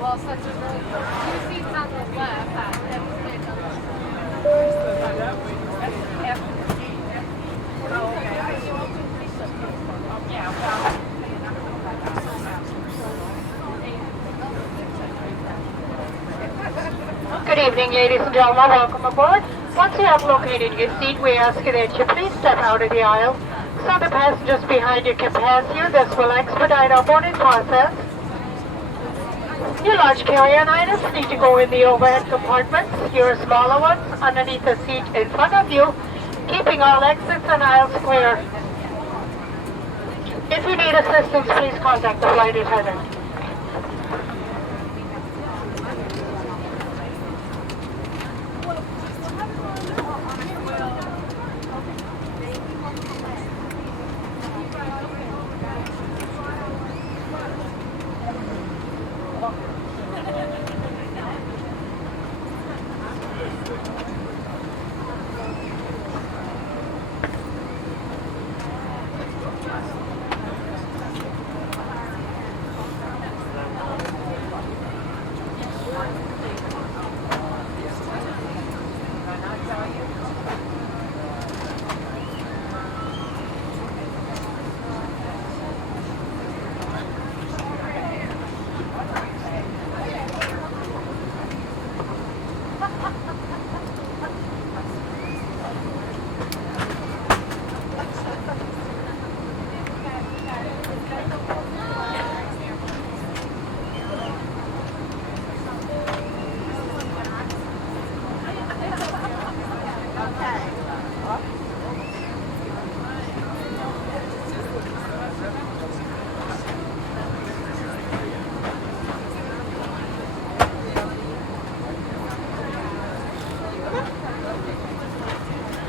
Well, such as the two seats on the left, that was made on Good evening, ladies and gentlemen. Welcome aboard. Once you have located your seat, we ask you that you please step out of the aisle so the passengers behind you can pass you. This will expedite our boarding process. Your large carry-on items need to go in the overhead compartments. Your smaller ones underneath the seat in front of you, keeping all exits and aisles clear. If you need assistance, please contact the flight attendant.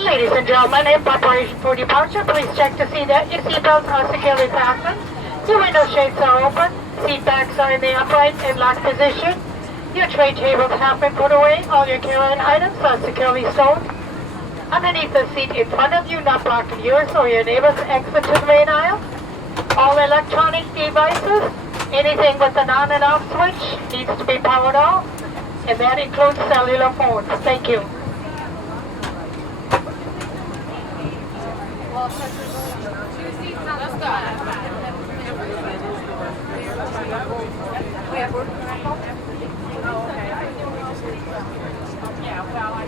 Ladies and gentlemen, in preparation for departure, please check to see that your seatbelts are securely fastened, your window shades are open, seat backs are in the upright and locked position, your tray tables have been put away, all your carry-on items are securely stowed. Underneath the seat in front of you, not blocking yours or your neighbor's exit to the main aisle. All electronic devices, anything with an on and off switch, needs to be powered off, and that includes cellular phones. Thank you. well, such as the two seats on the left, that was made Yeah, well, I